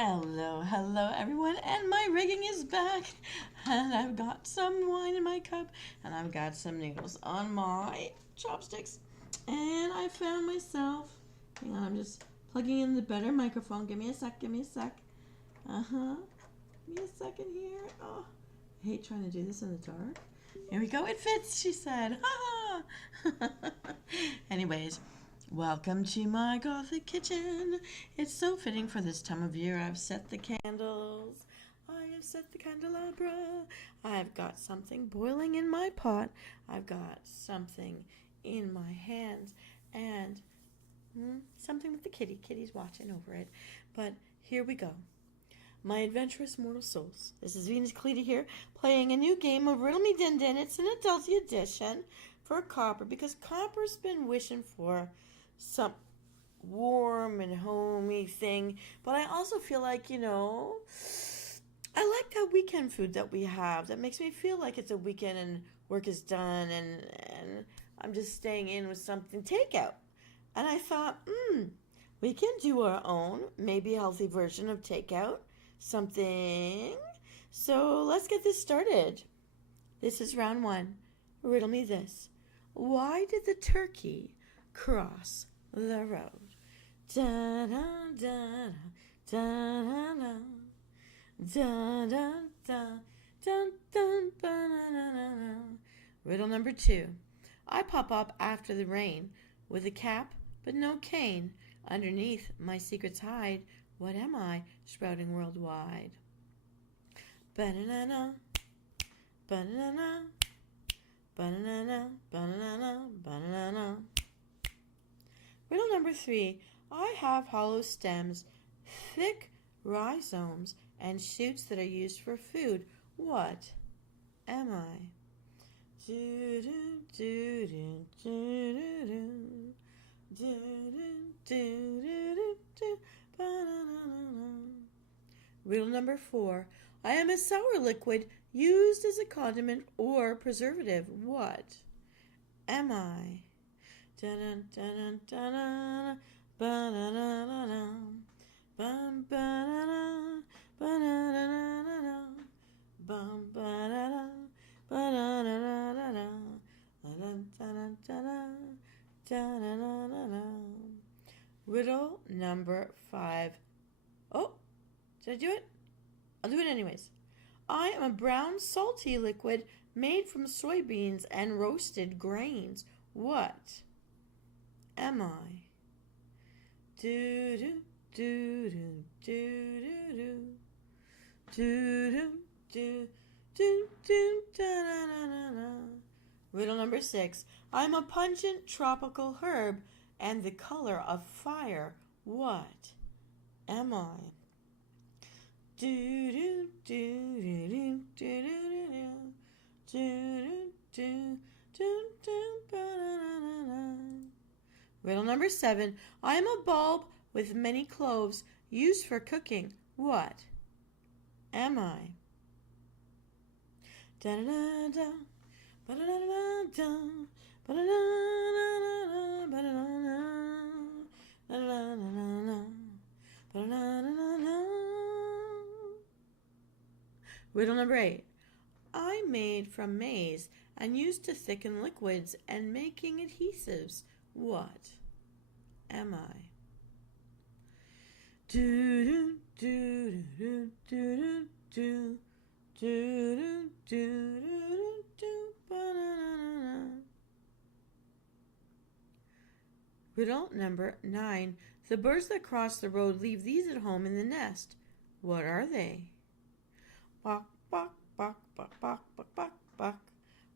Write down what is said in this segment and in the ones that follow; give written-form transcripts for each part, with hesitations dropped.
Hello everyone, and my rigging is back. And I've got some wine in my cup, and I've got some noodles on my chopsticks. And I found myself, hang on, I'm just plugging in the better microphone. Give me a sec. Uh-huh. Give me a second here. Oh, I hate trying to do this in the dark. Here we go, it fits, she said. Ha ha! Anyways, welcome to my gothic kitchen. It's so fitting for this time of year. I've set the candles. I have set the candelabra. I've got something boiling in my pot. I've got something in my hands. And something with the kitty. Kitty's watching over it. But here we go. My adventurous mortal souls. This is Venus Cleta here, playing a new game of Riddle Me Din Din. It's an adulty edition for Copper, because Copper's been wishing for some warm and homey thing. But I also feel like, I like that weekend food that we have. That makes me feel like it's a weekend and work is done and I'm just staying in with something takeout. And I thought, we can do our own, maybe healthy version of takeout. Something. So let's get this started. This is round one. Riddle me this. Why did the turkey cross the road? Da da da da da da da da da da da da. Riddle number two. I pop up after the rain with a cap but no cane. Underneath my secrets hide. What am I, sprouting worldwide? Ba-na-na-na, ba-na-na-na, ba-na-na-na, ba-na-na-na, ba-na-na-na. Riddle number three. I have hollow stems, thick rhizomes, and shoots that are used for food. What am I? Riddle number four. I am a sour liquid used as a condiment or preservative. What am I? Riddle number five. Oh, did I do it? I'll do it anyways. I am a brown salty liquid made from soybeans and roasted grains. What am I? Do do do do do do do do do do da. Riddle number six. I'm a pungent tropical herb and the color of fire. What am I? Do do do do do do do do do do. Riddle number seven. I am a bulb with many cloves used for cooking. What am I? Da da da da, ba da da da da, ba da da da da, ba da da da, ba da da da, ba da da da. Riddle number eight. I made from maize and used to thicken liquids and making adhesives. What am I? Do do do do do do do do do do do. Riddle number nine. The birds that cross the road leave these at home in the nest. What are they? Bok bok bok bok bok bok bok bok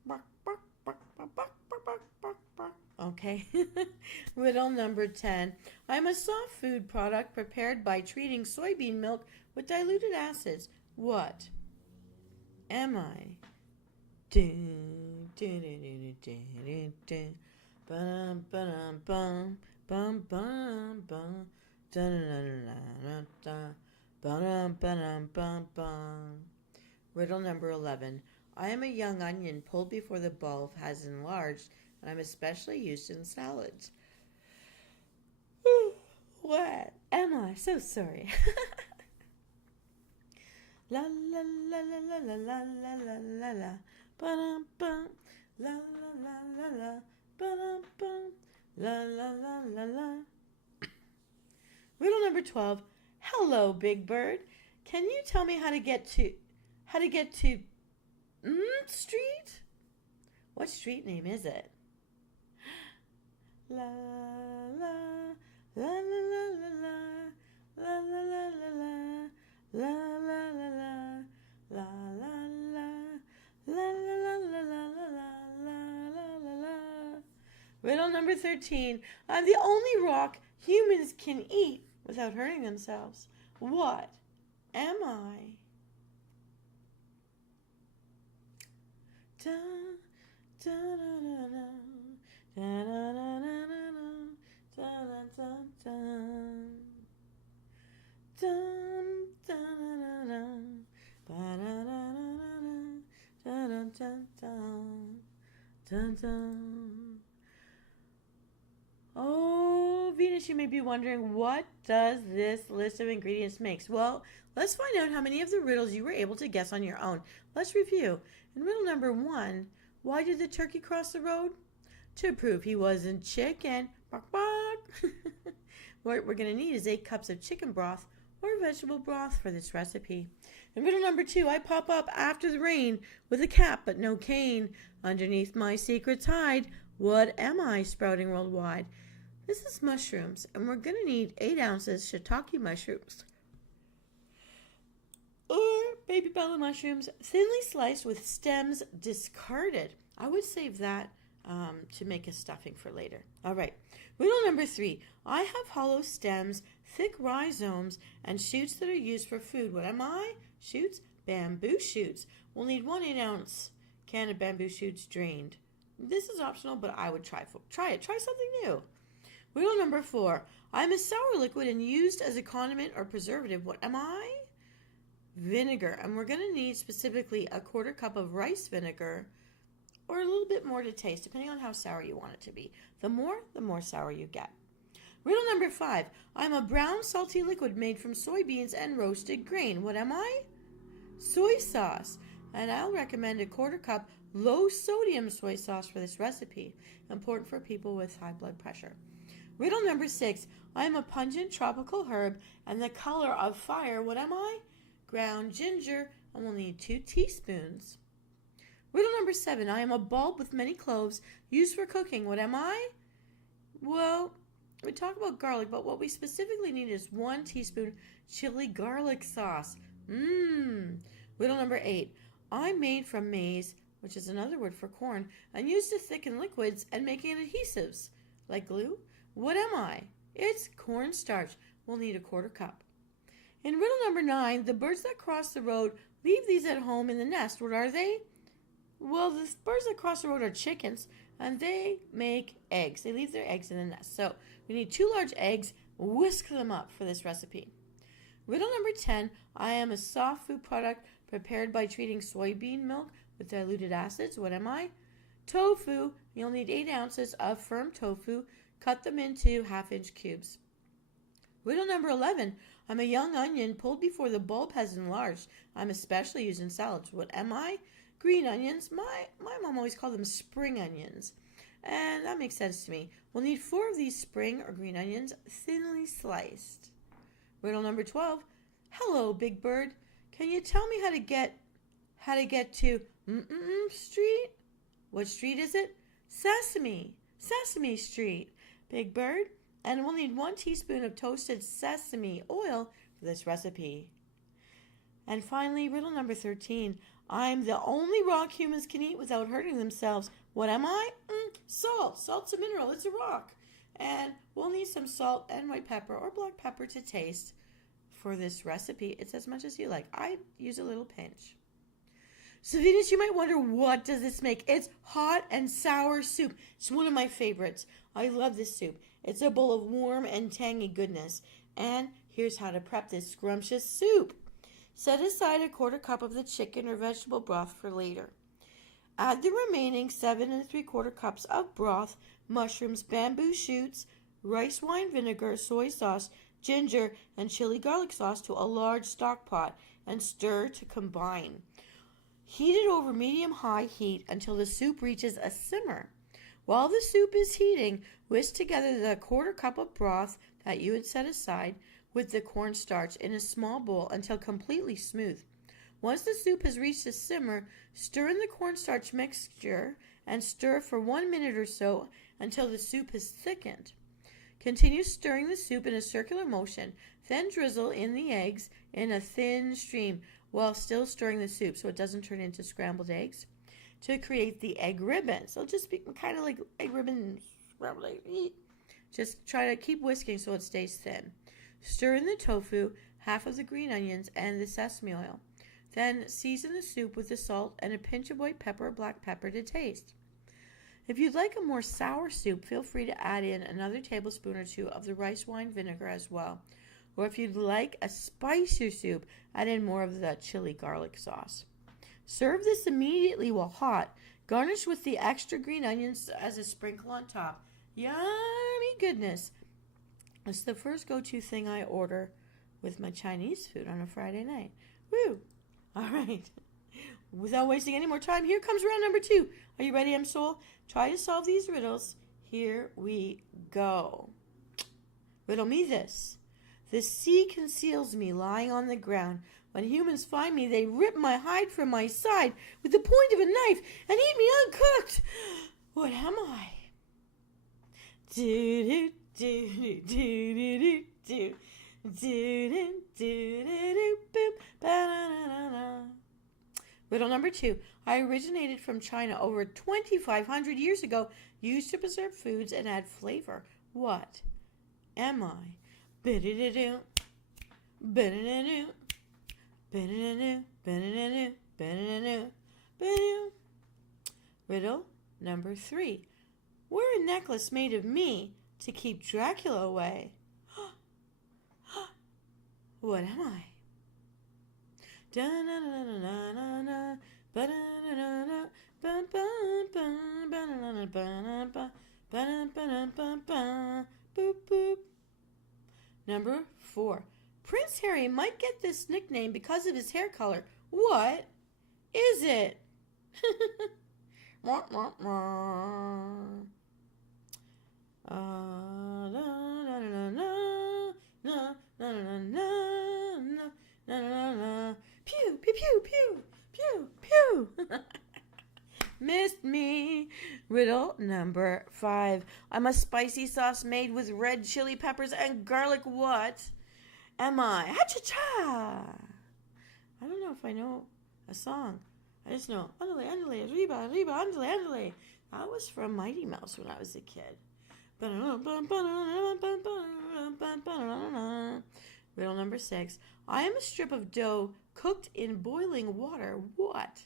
bok bok bok bok bok bok bok bok. Okay. Riddle number 10. I'm a soft food product prepared by treating soybean milk with diluted acids. What am I? Do do do do do do do. Bum bum bum bum bum bum. Da da da da da. Bum bum bum bum. Riddle number 11. I am a young onion pulled before the bulb has enlarged, and I'm especially used in salads. What am I? So sorry. La la la la la la la la la la la. Ba-dum bum. La la la la la. Ba-dum bum. La la la la la. Riddle number 12. Hello, Big Bird. Can you tell me how to get to Street? What street name is it? La la la la la la la la la la la la la la la la la. Riddle number 13. I'm the only rock humans can eat without hurting themselves. What am I? Da, da, da, da, da. Da, da, da, da, da, da, da, da. Dun, da, da, da, da. Ba, da, da, da, da, da, da, da, da, da. Oh, Venus, you may be wondering, what does this list of ingredients make? Well, let's find out how many of the riddles you were able to guess on your own. Let's review. In riddle number 1, why did the turkey cross the road? To prove he wasn't chicken. Bark, bark. What we're going to need is 8 cups of chicken broth or vegetable broth for this recipe. In riddle number 2, I pop up after the rain with a cap but no cane. Underneath my secret's hide. What am I sprouting worldwide? This is mushrooms, and we're going to need 8 ounces shiitake mushrooms or baby bella mushrooms, thinly sliced with stems discarded. I would save that to make a stuffing for later. All right, riddle number 3. I have hollow stems, thick rhizomes, and shoots that are used for food. What am I? Shoots? Bamboo shoots. We'll need 1 8-ounce can of bamboo shoots drained. This is optional, but I would try it. Try something new. Riddle number 4. I'm a sour liquid and used as a condiment or preservative. What am I? Vinegar. And we're going to need specifically a 1/4 cup of rice vinegar or a little bit more to taste, depending on how sour you want it to be. The more sour you get. Riddle number 5. I'm a brown salty liquid made from soybeans and roasted grain. What am I? Soy sauce. And I'll recommend a 1/4 cup low sodium soy sauce for this recipe. Important for people with high blood pressure. Riddle number 6. I am a pungent tropical herb and the color of fire. What am I? Ground ginger, and we'll need 2 teaspoons. Riddle number 7. I am a bulb with many cloves used for cooking. What am I? Well, we talk about garlic, but what we specifically need is 1 teaspoon chili garlic sauce. Riddle number 8. I'm made from maize, which is another word for corn, and used to thicken liquids and making adhesives, like glue. What am I? It's cornstarch. We'll need a 1/4 cup. In riddle number 9, the birds that cross the road leave these at home in the nest. What are they? Well, the birds that cross the road are chickens, and they make eggs. They leave their eggs in the nest. So we need 2 large eggs. Whisk them up for this recipe. Riddle number 10, I am a soft food product prepared by treating soybean milk with diluted acids. What am I? Tofu. You'll need 8 ounces of firm tofu. Cut them into 1/2-inch cubes. Riddle number 11. I'm a young onion pulled before the bulb has enlarged. I'm especially used in salads. What am I? Green onions. My mom always called them spring onions. And that makes sense to me. We'll need 4 of these spring or green onions thinly sliced. Riddle number 12. Hello, Big Bird. Can you tell me how to get to Street? What street is it? Sesame Street. Big Bird. And we'll need 1 teaspoon of toasted sesame oil for this recipe. And finally, riddle number 13. I'm the only rock humans can eat without hurting themselves. What am I? Salt. Salt's a mineral. It's a rock. And we'll need some salt and white pepper or black pepper to taste for this recipe. It's as much as you like. I use a little pinch. So Venus, you might wonder, what does this make? It's hot and sour soup. It's one of my favorites. I love this soup. It's a bowl of warm and tangy goodness. And here's how to prep this scrumptious soup. Set aside a 1/4 cup of the chicken or vegetable broth for later. Add the remaining 7 3/4 cups of broth, mushrooms, bamboo shoots, rice wine vinegar, soy sauce, ginger, and chili garlic sauce to a large stock pot and stir to combine. Heat it over medium-high heat until the soup reaches a simmer. While the soup is heating, whisk together the quarter cup of broth that you had set aside with the cornstarch in a small bowl until completely smooth. Once the soup has reached a simmer, stir in the cornstarch mixture and stir for 1 minute or so until the soup has thickened. Continue stirring the soup in a circular motion, then drizzle in the eggs in a thin stream while still stirring the soup so it doesn't turn into scrambled eggs to create the egg ribbons. They'll just be kind of like egg ribbons. Just try to keep whisking so it stays thin. Stir in the tofu, half of the green onions, and the sesame oil. Then season the soup with the salt and a pinch of white pepper or black pepper to taste. If you'd like a more sour soup, feel free to add in another tablespoon or two of the rice wine vinegar as well. Or if you'd like a spicier soup, add in more of the chili garlic sauce. Serve this immediately while hot. Garnish with the extra green onions as a sprinkle on top. Yummy goodness. It's the first go-to thing I order with my Chinese food on a Friday night. Woo! All right. Without wasting any more time, here comes round number 2. Are you ready, Msoul? Try to solve these riddles. Here we go. Riddle me this. The sea conceals me lying on the ground. When humans find me, they rip my hide from my side with the point of a knife and eat me uncooked. What am I? Do do do do do do do do do do boop ba-da-da-da-da. Riddle number 2. I originated from China over 2,500 years ago, used to preserve foods and add flavor. What am I? Ba-da-da-do, ba-da-da-do, ba-da-da-do, ba-da-da-do, ba-da-da-do, ba-da-do. Riddle number 3. Wear a necklace made of me to keep Dracula away. What am I? Number 4. Prince Harry might get this nickname because of his hair color. What is it? Pew, pew, pew, pew, pew, pew. Missed me. Riddle number 5. I'm a spicy sauce made with red chili peppers and garlic. What am I? Ha-cha-cha. I don't know if I know a song. I just know andale, andale, arriba, arriba, andale, andale. That was from Mighty Mouse when I was a kid. Riddle number 6. I am a strip of dough cooked in boiling water. What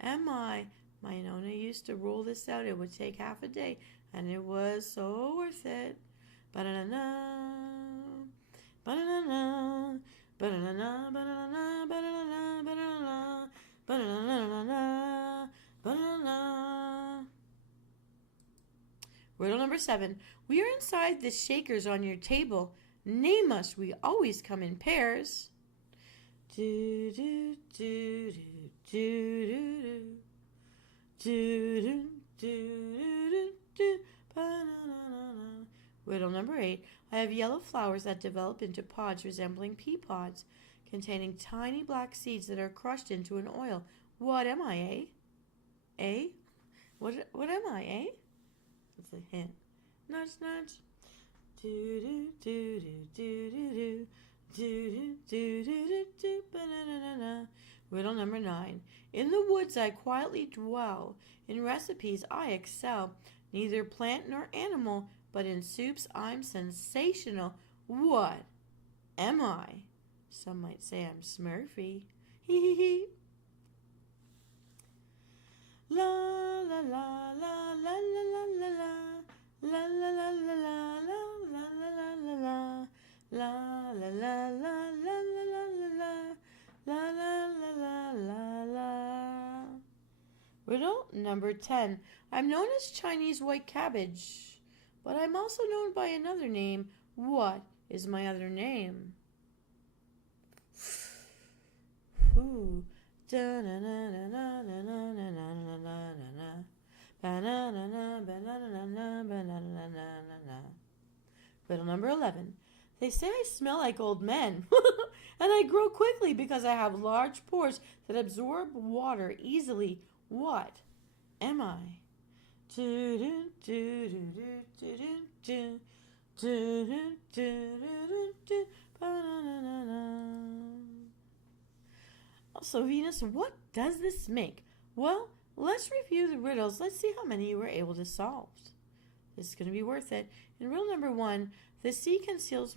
am I? My Nona used to roll this out. It would take half a day, and it was so worth it. Ba-da-na-na, ba-da-na-na, ba-da-na-na, ba-da-na-na, ba-da-na-na, ba-da-na-na, ba-da-na-na, ba-da-na. Riddle number 7. We are inside the shakers on your table. Name us. We always come in pairs. Do do do do do do do do do do do. Riddle number 8. I have yellow flowers that develop into pods resembling pea pods, containing tiny black seeds that are crushed into an oil. What am I, eh? Eh? What am I, eh? It's a hint. Nudge, nudge. Do do do do do do do do do do do ba-na-na-na-na. Riddle number 9. In the woods I quietly dwell. In recipes I excel. Neither plant nor animal, but in soups I'm sensational. What am I? Some might say I'm Smurfy. Hee hee hee. La la la la la la la la. La la la la la la la la la la la la la la la la la la la la. Riddle number 10. I'm known as Chinese white cabbage, but I'm also known by another name. What is my other name? Ooh. Riddle number 11. They say I smell like old men, and I grow quickly because I have large pores that absorb water easily. What am I? So, Venus, what does this make? Well, let's review the riddles. Let's see how many you were able to solve. This is going to be worth it. In riddle number 1, the sea conceals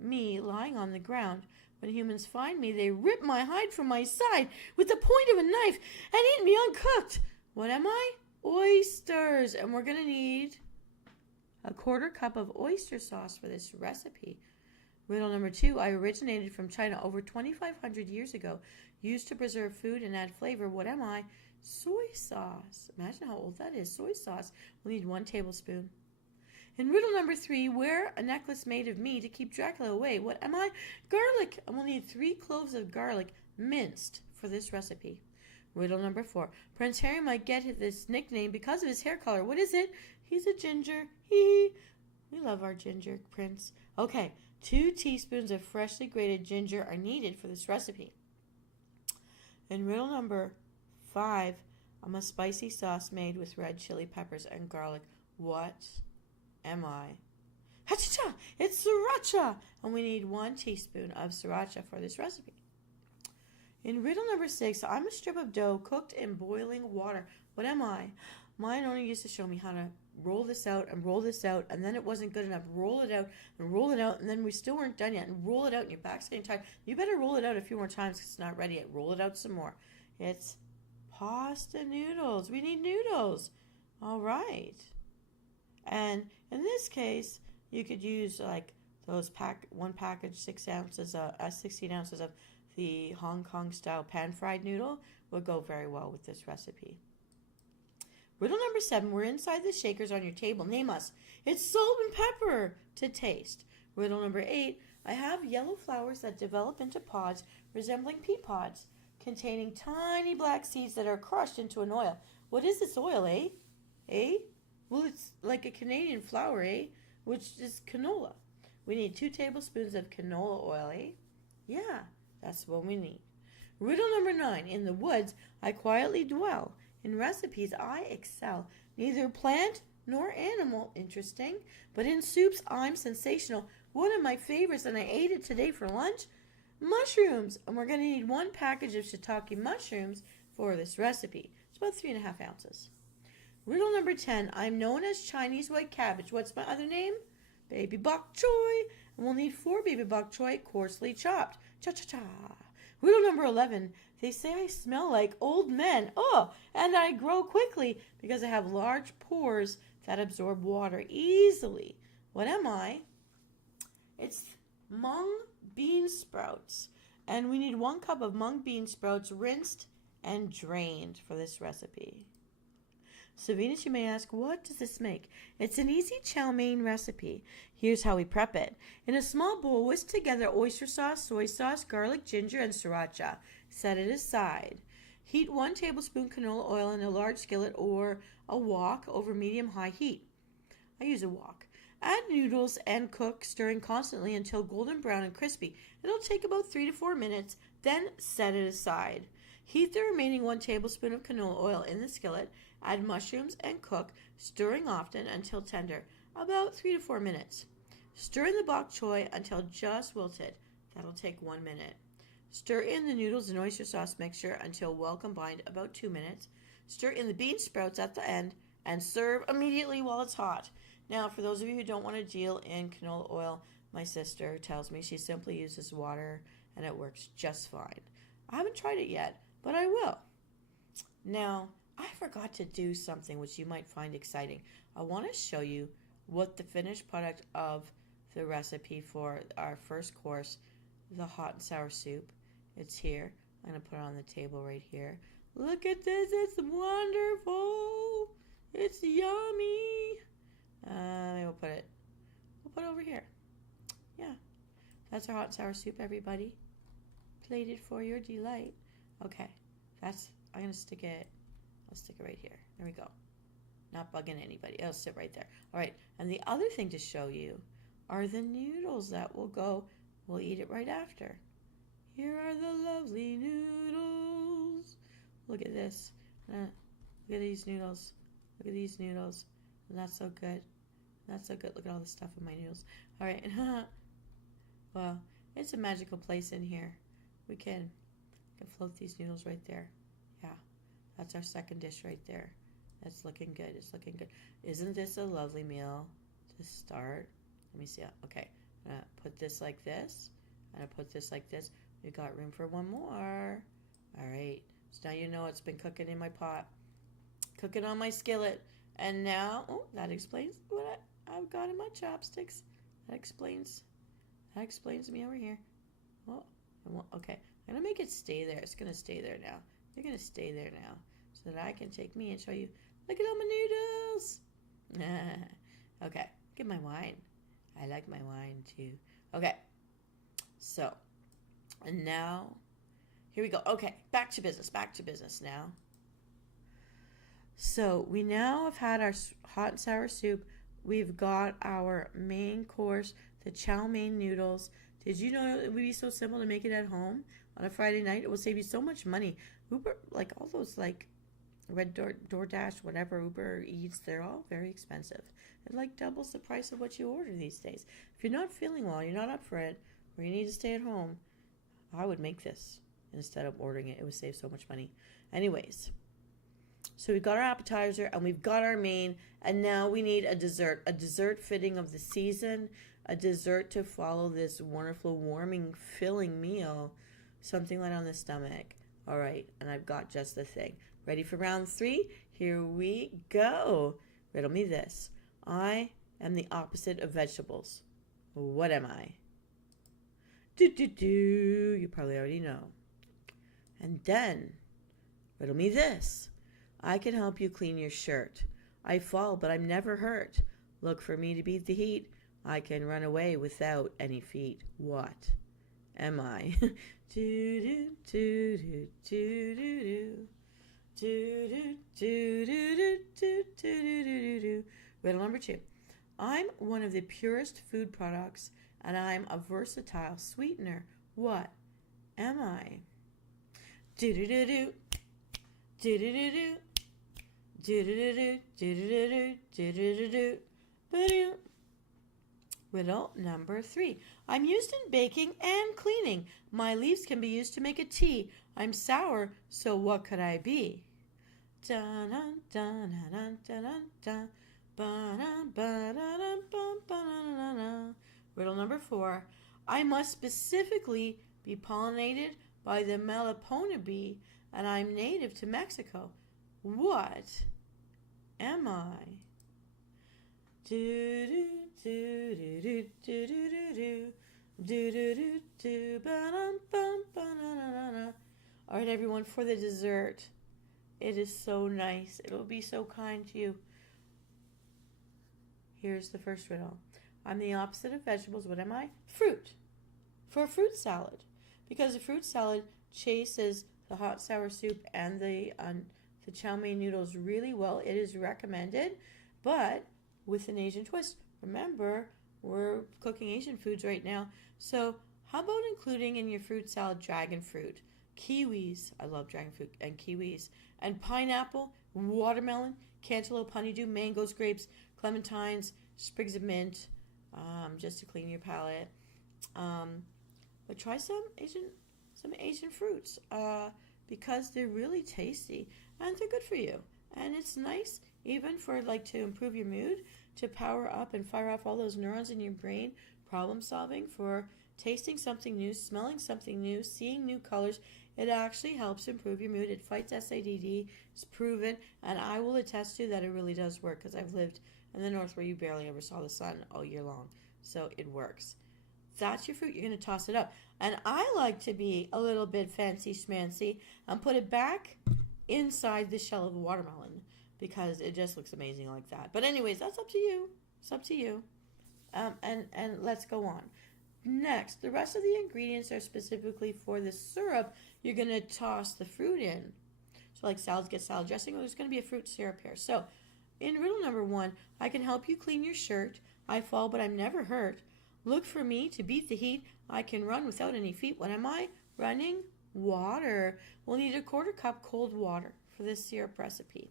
me lying on the ground. When humans find me, they rip my hide from my side with the point of a knife and eat me uncooked. What am I? Oysters. And we're going to need a 1/4 cup of oyster sauce for this recipe. Riddle number 2, I originated from China over 2,500 years ago. Used to preserve food and add flavor. What am I? Soy sauce. Imagine how old that is. Soy sauce. We'll need 1 tablespoon. In riddle number 3, wear a necklace made of me to keep Dracula away. What am I? Garlic. And we'll need 3 cloves of garlic minced for this recipe. Riddle number 4, Prince Harry might get this nickname because of his hair color. What is it? He's a ginger. Hee. We love our ginger prince. Okay, 2 teaspoons of freshly grated ginger are needed for this recipe. In riddle number 5, I'm a spicy sauce made with red chili peppers and garlic. What am I? Ha-cha-cha! It's sriracha! And we need 1 teaspoon of sriracha for this recipe. In riddle number 6, I'm a strip of dough cooked in boiling water. What am I? Mine only used to show me how to roll this out, and then it wasn't good enough. Roll it out, and then we still weren't done yet. And roll it out, and your back's getting tired. You better roll it out a few more times because it's not ready yet. Roll it out some more. It's pasta noodles. We need noodles. All right. And in this case, you could use like those one package, 16 ounces of the Hong Kong style pan fried noodle would go very well with this recipe. Riddle number 7, we're inside the shakers on your table. Name us. It's salt and pepper to taste. Riddle number 8, I have yellow flowers that develop into pods resembling pea pods, containing tiny black seeds that are crushed into an oil. What is this oil, eh? Eh? Well, it's like a Canadian flour, eh? Which is canola. We need 2 tablespoons of canola oil, eh? Yeah, that's what we need. Riddle number 9, in the woods, I quietly dwell. In recipes, I excel. Neither plant nor animal, interesting. But in soups, I'm sensational. One of my favorites, and I ate it today for lunch, mushrooms. And we're going to need 1 package of shiitake mushrooms for this recipe. It's about 3.5 ounces. Riddle number 10, I'm known as Chinese white cabbage. What's my other name? Baby bok choy. And we'll need 4 baby bok choy coarsely chopped. Cha-cha-cha. Riddle number 11, they say I smell like old men. Oh, and I grow quickly because I have large pores that absorb water easily. What am I? It's mung bean sprouts. And we need 1 cup of mung bean sprouts rinsed and drained for this recipe. So Venus, you may ask, what does this make? It's an easy chow mein recipe. Here's how we prep it. In a small bowl, whisk together oyster sauce, soy sauce, garlic, ginger, and sriracha. Set it aside. Heat 1 tablespoon canola oil in a large skillet or a wok over medium-high heat. I use a wok. Add noodles and cook, stirring constantly until golden brown and crispy. It'll take about 3 to 4 minutes, then set it aside. Heat the remaining 1 tablespoon of canola oil in the skillet. Add mushrooms and cook, stirring often until tender, about 3 to 4 minutes. Stir in the bok choy until just wilted. That'll take 1 minute. Stir in the noodles and oyster sauce mixture until well combined, about 2 minutes. Stir in the bean sprouts at the end and serve immediately while it's hot. Now, for those of you who don't want to deal in canola oil, my sister tells me she simply uses water and it works just fine. I haven't tried it yet, but I will. Now, I forgot to do something which you might find exciting. I want to show you what the finished product of the recipe for our first course, the hot and sour soup. It's here. I'm going to put it on the table right here. Look at this. It's wonderful. It's yummy. We'll put it over here. Yeah, That's our hot and sour soup, everybody. Plated for your delight. Okay, I'm gonna stick it. I'll stick it right here. There we go. Not bugging anybody. It'll sit right there. All right, and the other thing to show you are the noodles that will go. We'll eat it right after. Here are the lovely noodles. Look at this. Look at these noodles. Look at these noodles. Not so good. Not so good. Look at all the stuff in my noodles. All right. Well, it's a magical place in here. We can float these noodles right there. Yeah, that's our second dish right there. That's looking good. It's looking good. Isn't this a lovely meal to start? Let me see. Okay, I'm gonna put this like this. I'm gonna put this like this. We got room for one more. All right. So now you know it's been cooking in my pot, cooking on my skillet, and now that explains what I've got in my chopsticks. That explains me over here. Oh, okay. I'm gonna make it stay there. It's gonna stay there now. They're gonna stay there now, so that I can take me and show you. Look at all my noodles. Okay, look at my wine. I like my wine too. Okay, so, and now, here we go. Okay, back to business now. So, we now have had our hot and sour soup. We've got our main course, the chow mein noodles. Did you know it would be so simple to make it at home on a Friday night? It will save you so much money. Uber, like all those like Red DoorDash, whatever, Uber Eats, they're all very expensive. It like doubles the price of what you order these days. If you're not feeling well, you're not up for it, or you need to stay at home, I would make this instead of ordering it. It would save so much money. Anyways, so we've got our appetizer and we've got our main, and now we need a dessert fitting of the season, a dessert to follow this wonderful, warming, filling meal, something light on the stomach. All right, and I've got just the thing. Ready for round 3? Here we go. Riddle me this. I am the opposite of vegetables. What am I? You probably already know. And then, riddle me this. I can help you clean your shirt. I fall, but I'm never hurt. Look for me to beat the heat. I can run away without any feet. What am I? Riddle number 2. I'm one of the purest food products, and I'm a versatile sweetener. What am I? Riddle number 3. I'm used in baking and cleaning. My leaves can be used to make a tea. I'm sour, so what could I be? Riddle number 4. I must specifically be pollinated by the Melipona bee, and I'm native to Mexico. What am I? All right, everyone, for the dessert. It is so nice. It will be so kind to you. Here's the first riddle. I'm the opposite of vegetables. What am I? Fruit. For a fruit salad. Because a fruit salad chases the hot sour soup and the chow mein noodles really well. It is recommended, but with an Asian twist. Remember, we're cooking Asian foods right now. So how about including in your fruit salad dragon fruit, kiwis, I love dragon fruit, and kiwis, and pineapple, watermelon, cantaloupe, honeydew, mangoes, grapes, clementines, sprigs of mint, just to clean your palate. But try some Asian fruits because they're really tasty and they're good for you. And it's nice even for like to improve your mood, to power up and fire off all those neurons in your brain, problem solving, for tasting something new, smelling something new, seeing new colors. It actually helps improve your mood. It fights SADD. It's proven, and I will attest to that it really does work because I've lived in the north where you barely ever saw the sun all year long. So it works. That's your fruit. You're going to toss it up. And I like to be a little bit fancy schmancy and put it back inside the shell of a watermelon because it just looks amazing like that. But anyways, that's up to you. It's up to you. And let's go on. Next, the rest of the ingredients are specifically for the syrup you're going to toss the fruit in. So like salads get salad dressing, there's going to be a fruit syrup here. So in riddle number 1, I can help you clean your shirt. I fall, but I'm never hurt. Look for me to beat the heat. I can run without any feet. What am I? Running? Water. We'll need a 1/4 cup cold water for this syrup recipe.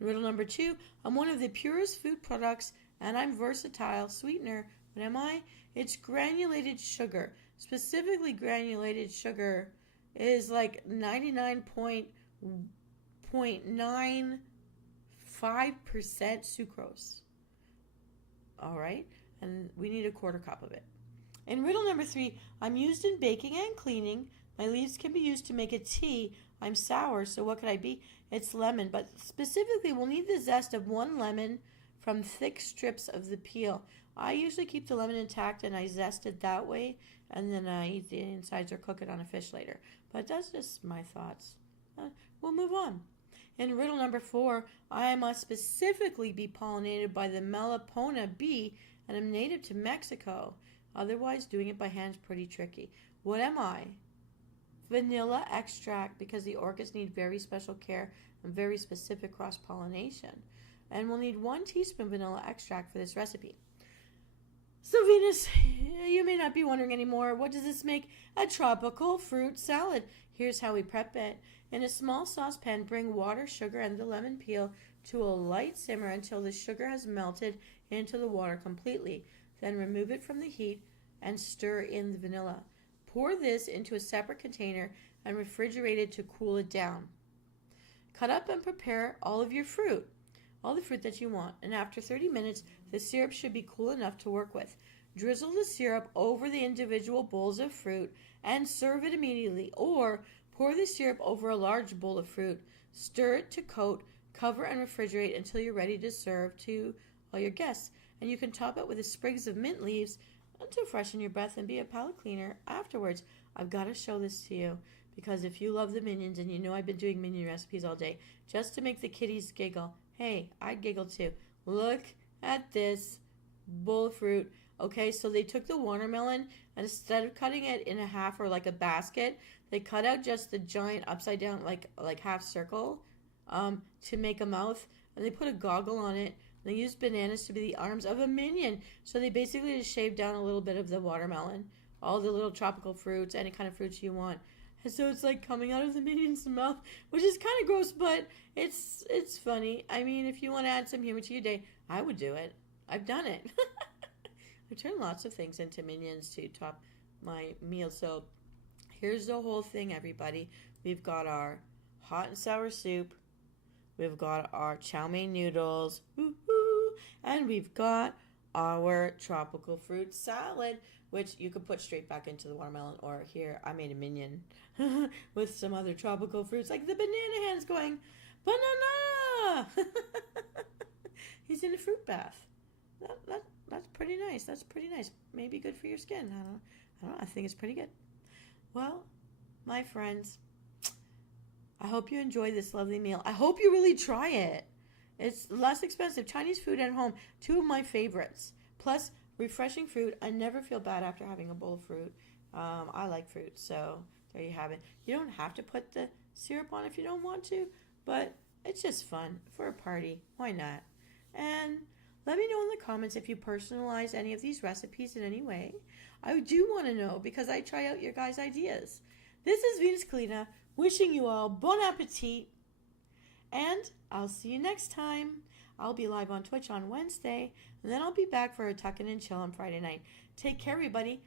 In riddle number 2, I'm one of the purest food products and I'm versatile. Sweetener. What am I? It's granulated sugar. Specifically, granulated sugar is like 99.95% sucrose. All right, and we need a 1/4 cup of it. In riddle number 3, I'm used in baking and cleaning. My leaves can be used to make a tea. I'm sour, so what could I be? It's lemon, but specifically we'll need the zest of 1 lemon from thick strips of the peel. I usually keep the lemon intact and I zest it that way, and then I eat the insides or cook it on a fish later. But that's just my thoughts. We'll move on. In riddle number 4, I must specifically be pollinated by the Melipona bee, and I'm native to Mexico. Otherwise, doing it by hand is pretty tricky. What am I? Vanilla extract, because the orchids need very special care and very specific cross-pollination. And we'll need 1 teaspoon vanilla extract for this recipe. So Venus, you may not be wondering anymore, what does this make? A tropical fruit salad. Here's how we prep it. In a small saucepan, bring water, sugar, and the lemon peel to a light simmer until the sugar has melted into the water completely. Then remove it from the heat and stir in the vanilla. Pour this into a separate container and refrigerate it to cool it down. Cut up and prepare all of your fruit. All the fruit that you want, and after 30 minutes, the syrup should be cool enough to work with. Drizzle the syrup over the individual bowls of fruit and serve it immediately, or pour the syrup over a large bowl of fruit. Stir it to coat, cover and refrigerate until you're ready to serve to all your guests. And you can top it with a sprigs of mint leaves to freshen your breath and be a palate cleaner afterwards. I've got to show this to you because if you love the minions, and you know I've been doing minion recipes all day, just to make the kitties giggle. Hey, I giggle too. Look at this bowl of fruit. Okay, so they took the watermelon and instead of cutting it in a half or like a basket, they cut out just the giant upside down like half circle to make a mouth, and they put a goggle on it. They used bananas to be the arms of a minion. So they basically just shaved down a little bit of the watermelon, all the little tropical fruits, any kind of fruits you want. And so it's like coming out of the minion's mouth, which is kind of gross, but it's funny. I mean, if you want to add some humor to your day, I would do it. I've done it. I've turned lots of things into minions to top my meal. So here's the whole thing, everybody. We've got our hot and sour soup. We've got our chow mein noodles. Woo-hoo, and we've got our tropical fruit salad, which you could put straight back into the watermelon, or here I made a minion with some other tropical fruits, like the banana hands going, banana! He's in a fruit bath. That's pretty nice. That's pretty nice. Maybe good for your skin. I don't know. I think it's pretty good. Well, my friends, I hope you enjoy this lovely meal. I hope you really try it. It's less expensive. Chinese food at home, 2 of my favorites. Plus, refreshing fruit. I never feel bad after having a bowl of fruit. I like fruit, so there you have it. You don't have to put the syrup on if you don't want to, but it's just fun for a party. Why not? And let me know in the comments if you personalize any of these recipes in any way. I do want to know because I try out your guys' ideas. This is Venus Kalina wishing you all bon appetit, and I'll see you next time. I'll be live on Twitch on Wednesday, and then I'll be back for a tuck-in and chill on Friday night. Take care, everybody.